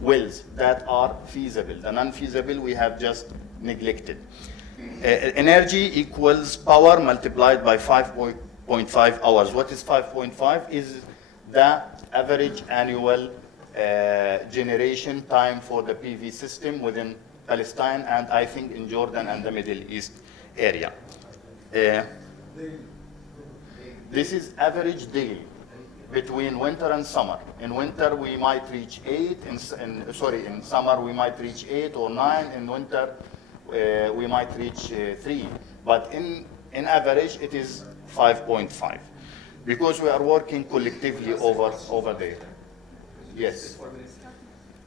wells that are feasible. The non-feasible we have just neglected. Energy equals power multiplied by 5.5 hours. What is 5.5? Is the average annual generation time for the PV system within Palestine and I think in Jordan and the Middle East area. This is average daily between winter and summer. In winter we might reach 8, in summer we might reach 8 or 9, in winter we might reach 3. But in average it is 5.5 because we are working collectively over there. Yes.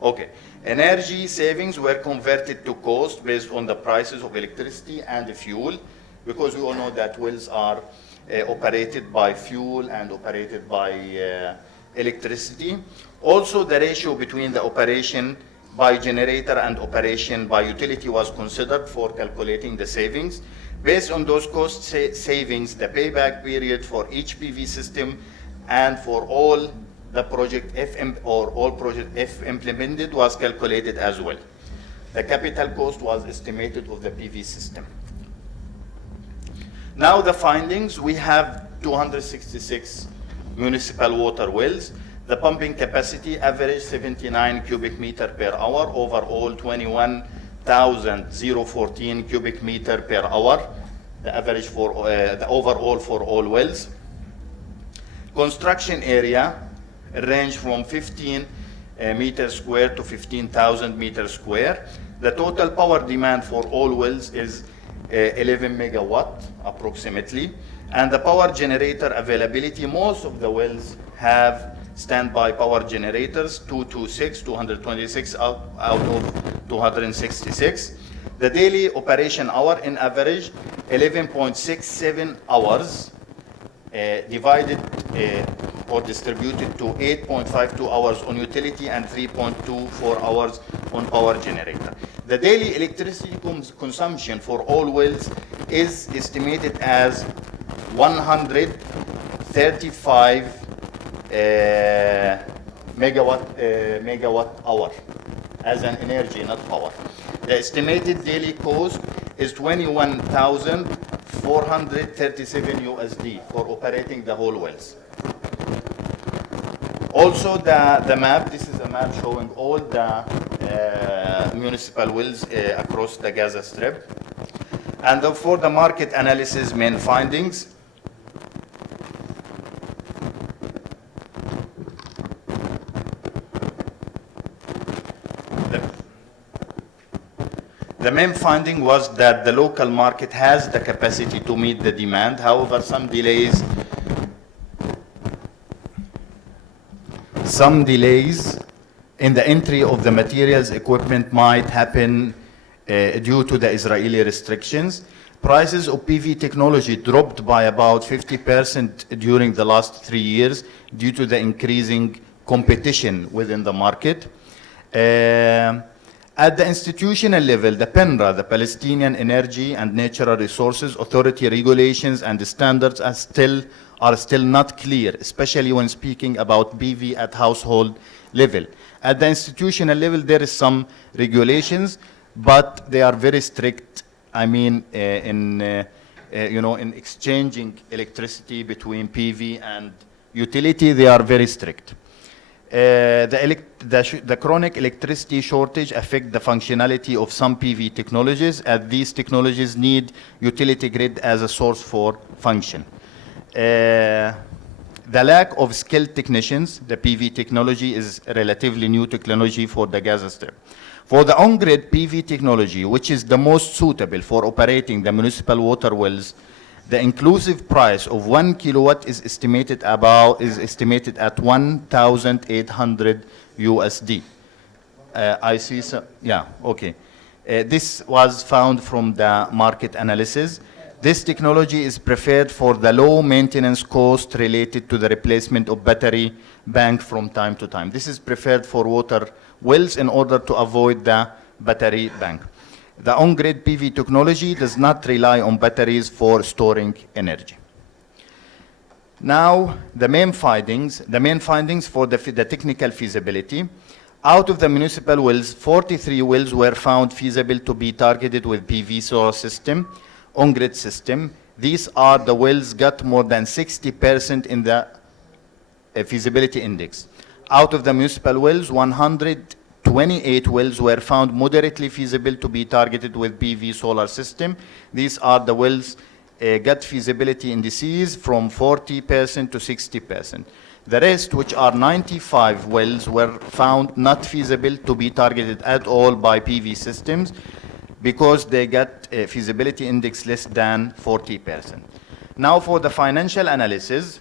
Okay. Energy savings were converted to cost based on the prices of electricity and fuel, because we all know that wells are operated by fuel and operated by electricity. Also, the ratio between the operation by generator and operation by utility was considered for calculating the savings. Based on those cost savings, the payback period for each PV system and for all the project F implemented was calculated as well. The capital cost was estimated of the PV system. Now the findings, we have 266 municipal water wells. The pumping capacity averaged 79 cubic meter per hour, overall 21,014 cubic meter per hour, the average for the overall for all wells. Construction area range from 15 meters square to 15,000 meters square. The total power demand for all wells is 11 megawatt approximately. And the power generator availability, most of the wells have standby power generators, 226 out of 266. The daily operation hour in average 11.67 hours divided or distributed to 8.52 hours on utility and 3.24 hours on power generator. The daily electricity consumption for all wells is estimated as 135 megawatt hour as an energy, not power. The estimated daily cost is 21,437 USD for operating the whole wells. Also, the map, this is a map showing all the municipal wells across the Gaza Strip. And for the market analysis main findings, the main finding was that the local market has the capacity to meet the demand. However, some delays in the entry of the materials equipment might happen due to the Israeli restrictions. Prices of PV technology dropped by about 50% during the last 3 years due to the increasing competition within the market. At the institutional level, the PENRA, the Palestinian Energy and Natural Resources Authority regulations and the standards are still not clear, especially when speaking about PV at household level. At the institutional level, there is some regulations, but they are very strict. I mean, in exchanging electricity between PV and utility, they are very strict. The chronic electricity shortage affect the functionality of some PV technologies, as these technologies need utility grid as a source for function. The lack of skilled technicians, the PV technology is a relatively new technology for the Gaza Strip. For the on-grid PV technology, which is the most suitable for operating the municipal water wells, the inclusive price of 1 kilowatt is estimated at 1,800 USD. I see some, yeah, okay. This was found from the market analysis. This technology is preferred for the low maintenance cost related to the replacement of battery bank from time to time. This is preferred for water wells in order to avoid the battery bank. The on-grid PV technology does not rely on batteries for storing energy. Now, the main findings for the technical feasibility. Out of the municipal wells, 43 wells were found feasible to be targeted with PV solar system, on-grid system. These are the wells got more than 60% in the feasibility index. Out of the municipal wells, 128 wells were found moderately feasible to be targeted with PV solar system. These are the wells got feasibility indices from 40% to 60%. The rest, which are 95 wells, were found not feasible to be targeted at all by PV systems because they got a feasibility index less than 40%. Now for the financial analysis,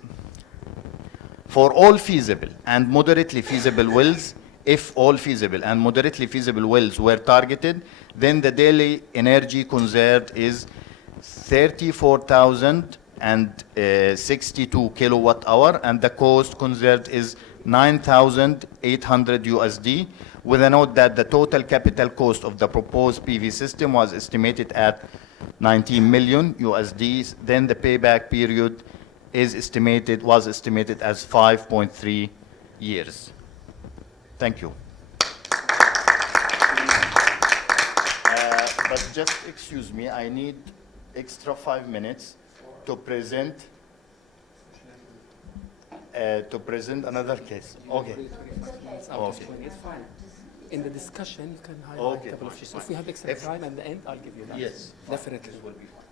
for all feasible and moderately feasible wells, if all feasible and moderately feasible wells were targeted, then the daily energy conserved is 34,062 kilowatt hour, and the cost conserved is 9,800 USD, with a note that the total capital cost of the proposed PV system was estimated at 19 million USD. Then the payback period was estimated as 5.3 years. Thank you. But just excuse me, I need extra 5 minutes to present another case. Okay. Okay. It's fine. In the discussion, you can highlight a couple of issues. If we have extra time at the end, I'll give you that. Yes. Definitely. This will be fine.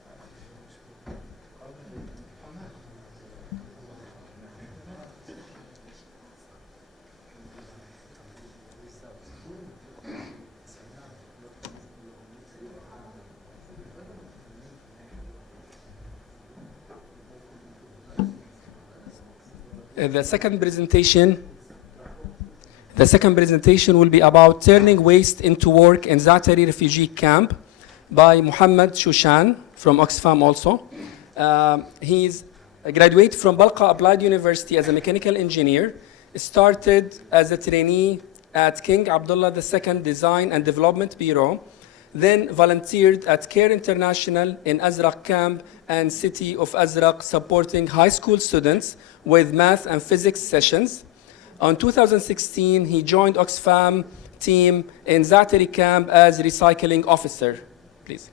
The second presentation will be about turning waste into work in Zaatari refugee camp by Mohammed Shushan from Oxfam also. He's a graduate from Balqa Applied University as a mechanical engineer, started as a trainee at King Abdullah II Design and Development Bureau, then volunteered at CARE International in Azraq Camp and City of Azraq, supporting high school students with math and physics sessions. In 2016, he joined Oxfam team in Zaatari Camp as recycling officer. Please.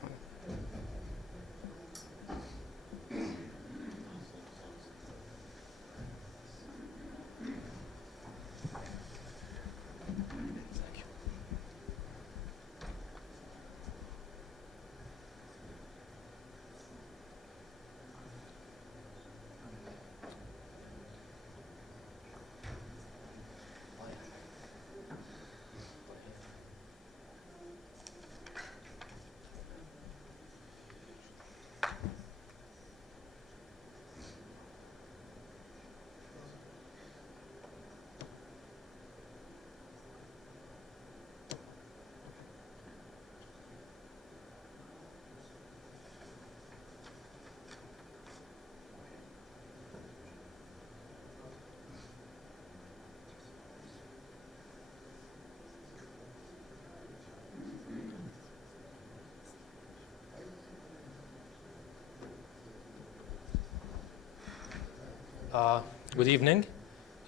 Good evening.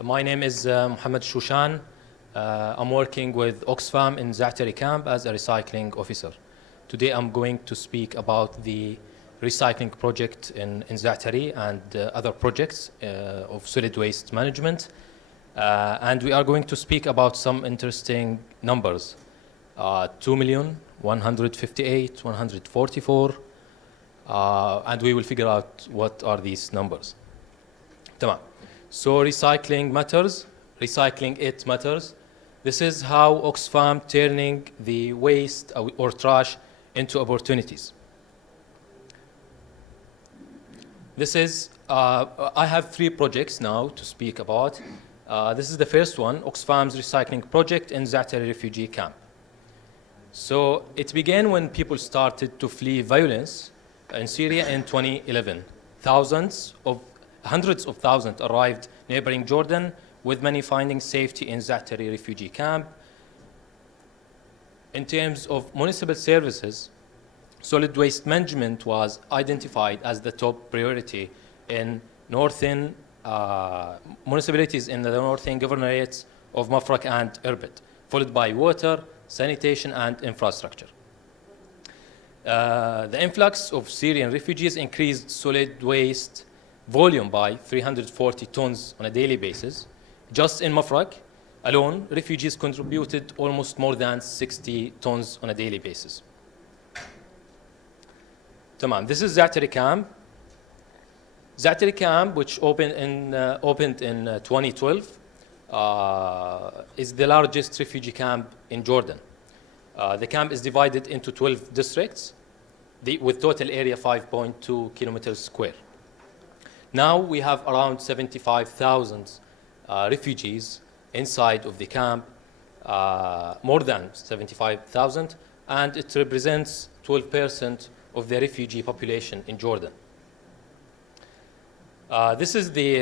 My name is Mohammed Shushan. I'm working with Oxfam in Zaatari Camp as a recycling officer. Today I'm going to speak about the recycling project in Zaatari and other projects of solid waste management. And we are going to speak about some interesting numbers. 2,158,144, 144, and we will figure out what are these numbers. Tamam. So recycling matters, recycling it matters. This is how Oxfam turning the waste or trash into opportunities. This is, I have 3 projects now to speak about. This is the first one, Oxfam's recycling project in Zaatari refugee camp. So it began when people started to flee violence in Syria in 2011. Hundreds of thousands arrived neighboring Jordan, with many finding safety in Zaatari refugee camp. In terms of municipal services, solid waste management was identified as the top priority in municipalities in the northern governorates of Mafraq and Irbid. followed by water, sanitation, and infrastructure. The influx of Syrian refugees increased solid waste volume by 340 tons on a daily basis. Just in Mafraq alone, refugees contributed almost more than 60 tons on a daily basis. Tamam. This is Za'atari camp. Za'atari camp, which opened in 2012, is the largest refugee camp in Jordan. The camp is divided into 12 districts with total area 5.2 kilometers square. Now we have around 75,000 refugees inside of the camp, more than 75,000, and it represents 12% of the refugee population in Jordan. This is the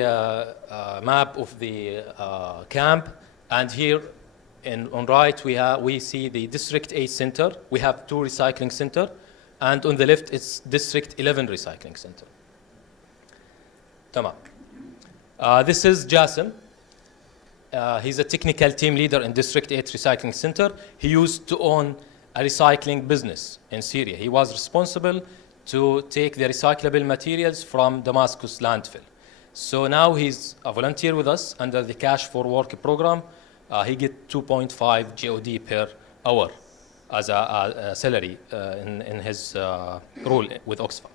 map of the camp, and here on right we see the District 8 center. We have 2 recycling center, and on the left it's District 11 recycling center. Tamam. This is Jassim. He's a technical team leader in District 8 recycling center. He used to own a recycling business in Syria. He was responsible to take the recyclable materials from Damascus landfill. So now he's a volunteer with us under the Cash for Work program. He gets 2.5 GOD per hour as a salary in his role with Oxfam.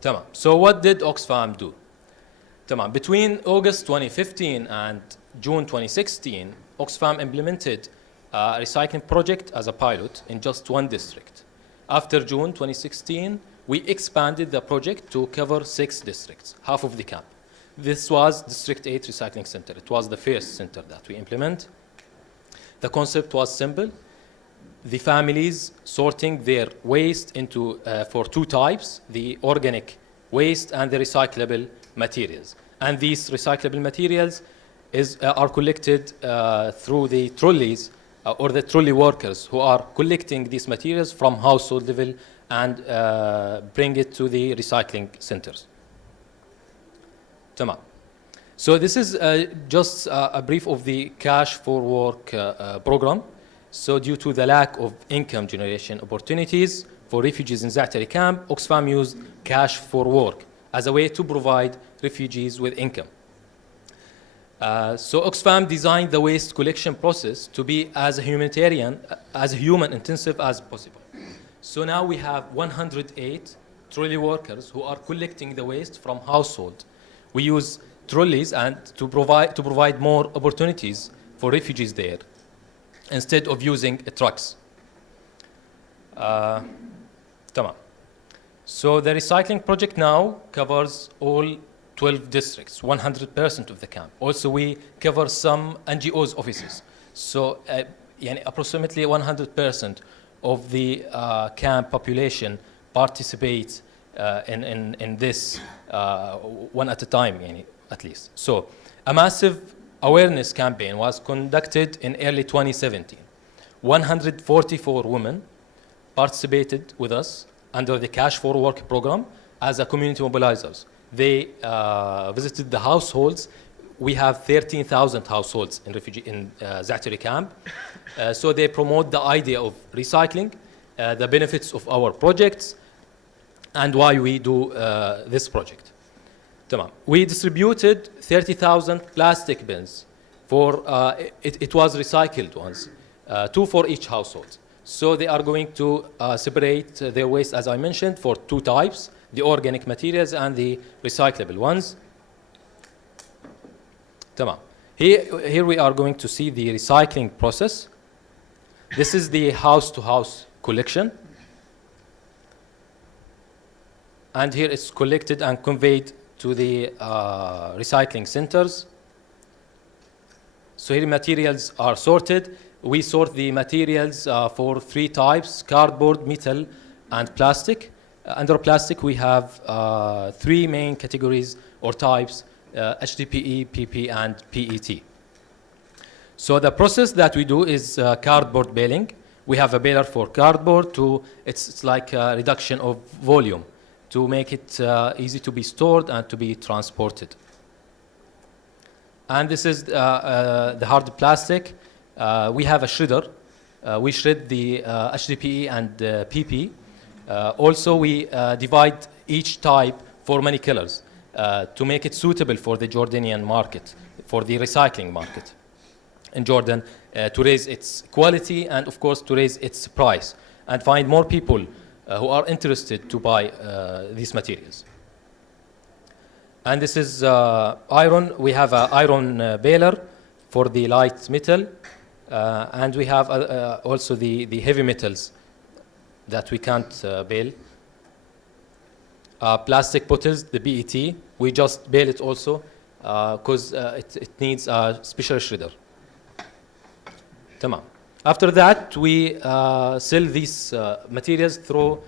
Tamam. So what did Oxfam do? Tamam. Between August 2015 and June 2016, Oxfam implemented a recycling project as a pilot in just 1 district. After June 2016, we expanded the project to cover 6 districts, half of the camp. This was District 8 Recycling Center. It was the first center that we implement. The concept was simple. The families sorting their waste into for 2 types, the organic waste and the recyclable materials. And these recyclable materials are collected through the trolleys or the trolley workers who are collecting these materials from household level and bring it to the recycling centers. Tamam. So this is just a brief of the Cash for Work program. So due to the lack of income generation opportunities for refugees in Za'atari camp, Oxfam used Cash for Work as a way to provide refugees with income. So Oxfam designed the waste collection process to be as human intensive as possible. So now we have 108 trolley workers who are collecting the waste from household. We use trolleys and to provide more opportunities for refugees there instead of using trucks. Tamam. So the recycling project now covers all 12 districts, 100% of the camp. Also, we cover some NGOs offices. So approximately 100% of the camp population participates in this one at a time, at least. So a massive awareness campaign was conducted in early 2017. 144 women participated with us under the Cash for Work program as a community mobilizers. They visited the households. We have 13,000 households in Za'atari camp. So they promote the idea of recycling, the benefits of our projects, and why we do this project. Tamam. We distributed 30,000 plastic bins for, it was recycled ones, 2 for each household. So they are going to separate their waste, as I mentioned, for 2 types, the organic materials and the recyclable ones. Tamam. Here we are going to see the recycling process. This is the house-to-house collection. And here it's collected and conveyed to the recycling centers. So here materials are sorted. We sort the materials for 3 types: cardboard, metal, and plastic. Under plastic, we have 3 main categories or types: HDPE, PP, and PET. So the process that we do is cardboard baling. We have a baler for cardboard it's like a reduction of volume to make it easy to be stored and to be transported. And this is the hard plastic. we have a shredder. We shred the HDPE and PP. Also, we divide each type for many colors to make it suitable for the Jordanian market, for the recycling market in Jordan, to raise its quality and, of course, to raise its price and find more people who are interested to buy these materials. And this is iron. We have an iron baler for the light metal, and we have also the heavy metals that we can't bale. Plastic bottles, the PET, we just bale it also because it needs a special shredder. Tamam. After that, we sell these materials through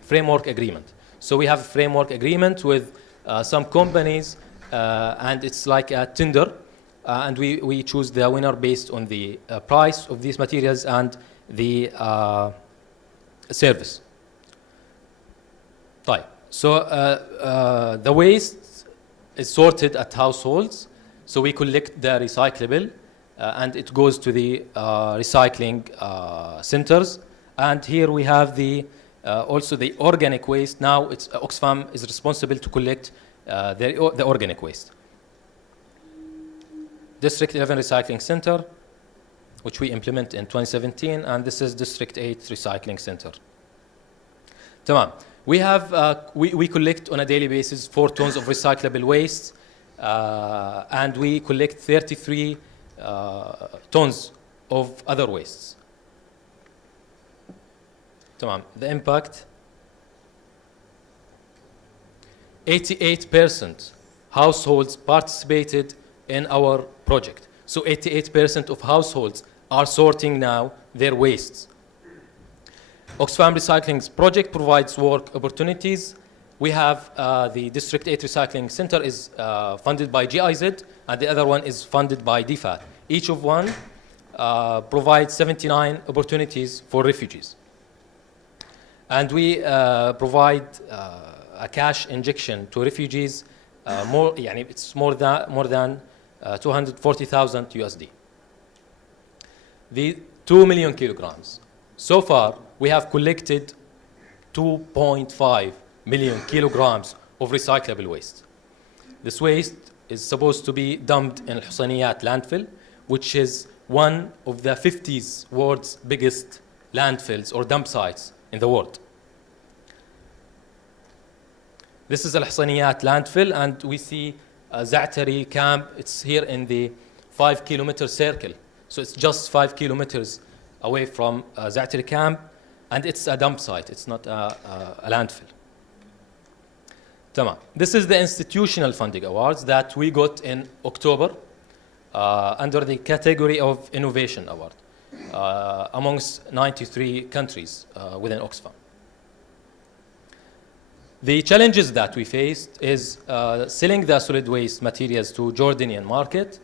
framework agreement. So we have a framework agreement with some companies, and it's like a tender, and we choose the winner based on the price of these materials and the service. Right. So the waste is sorted at households. So we collect the recyclable, and it goes to the recycling centers. And here we have the also the organic waste. Now it's Oxfam is responsible to collect the organic waste. District 11 Recycling Center, which we implement in 2017, and this is District 8 Recycling Center. Tamam. We have we collect on a daily basis 4 tons of recyclable waste, and we collect 33 tons of other wastes. Tamam. The impact: 88% households participated in our project. So 88% of households are sorting now their wastes. Oxfam Recycling's project provides work opportunities. We have the District 8 Recycling Center is funded by GIZ, and the other one is funded by DFAT. Each of one provides 79 opportunities for refugees. And we provide a cash injection to refugees. It's more than 240,000 USD. The 2 million kilograms. So far, we have collected 2.5 million kilograms of recyclable waste. This waste is supposed to be dumped in Al-Hussaniyat landfill, which is one of the 50's world's biggest landfills or dump sites in the world. This is Al-Hussaniyat landfill, and we see Za'atari camp. It's here in the 5-kilometer circle. So it's just 5 kilometers away from Za'atari camp, and it's a dump site. It's not a landfill. Tamam. This is the institutional funding awards that we got in October under the category of innovation award amongst 93 countries within Oxfam. The challenges that we faced is selling the solid waste materials to Jordanian market.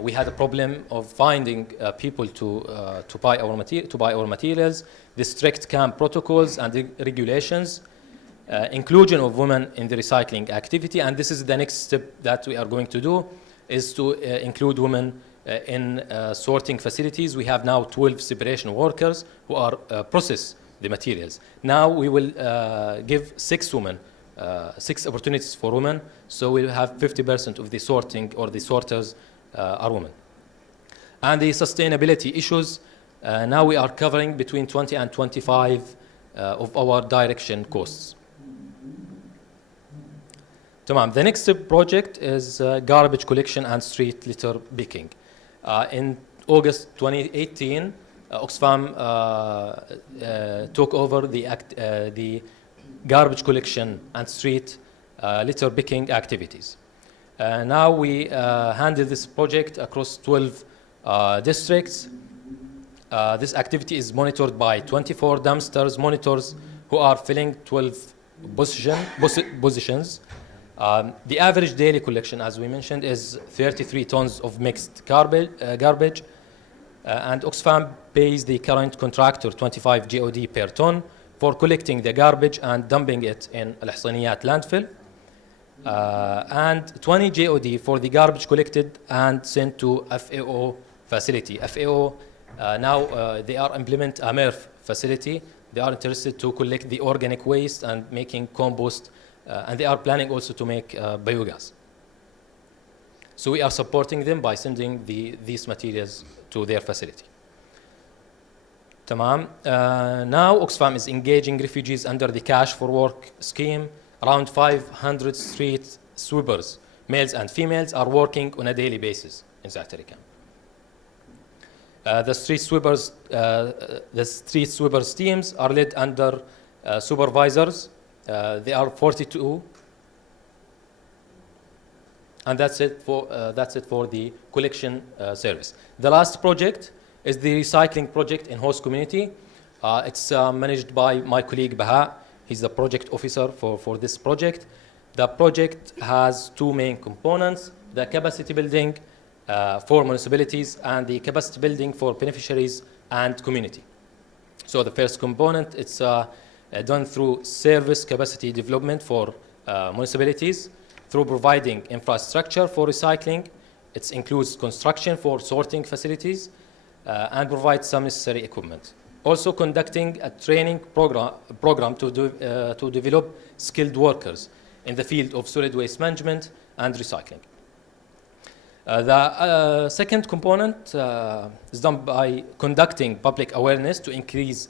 We had a problem of finding people to buy our materials, the strict camp protocols and the regulations, inclusion of women in the recycling activity, and this is the next step that we are going to do, is to include women in sorting facilities. We have now 12 separation workers who are process the materials. Now we will give 6 opportunities for women, so we'll have 50% of the sorting or the sorters are women. And the sustainability issues, now we are covering between 20 and 25 of our direction costs. Tamam. The next project is garbage collection and street litter picking. In August 2018, Oxfam took over the garbage collection and street litter picking activities. Now we handle this project across 12 districts. This activity is monitored by 24 dumpsters monitors who are filling 12 positions. The average daily collection, as we mentioned, is 33 tons of mixed garbage. And Oxfam pays the current contractor 25 GOD per ton for collecting the garbage and dumping it in Al-Hussaniyat landfill, and 20 GOD for the garbage collected and sent to FAO facility. FAO now they are implement a MERF facility. They are interested to collect the organic waste and making compost, and they are planning also to make biogas. So we are supporting them by sending these materials to their facility. Tamam. Now Oxfam is engaging refugees under the Cash for Work scheme. Around 500 street sweepers, males and females, are working on a daily basis in Zaatari camp. The street sweepers teams are led under supervisors. They are 42, and that's it for the collection service. The last project is the recycling project in host community. It's managed by my colleague Baha. He's the project officer for this project. The project has two main components: the capacity building for municipalities and the capacity building for beneficiaries and community. So the first component, it's done through service capacity development for municipalities through providing infrastructure for recycling. It includes construction for sorting facilities and provides some necessary equipment. Also conducting a training program to develop skilled workers in the field of solid waste management and recycling. The second component is done by conducting public awareness to increase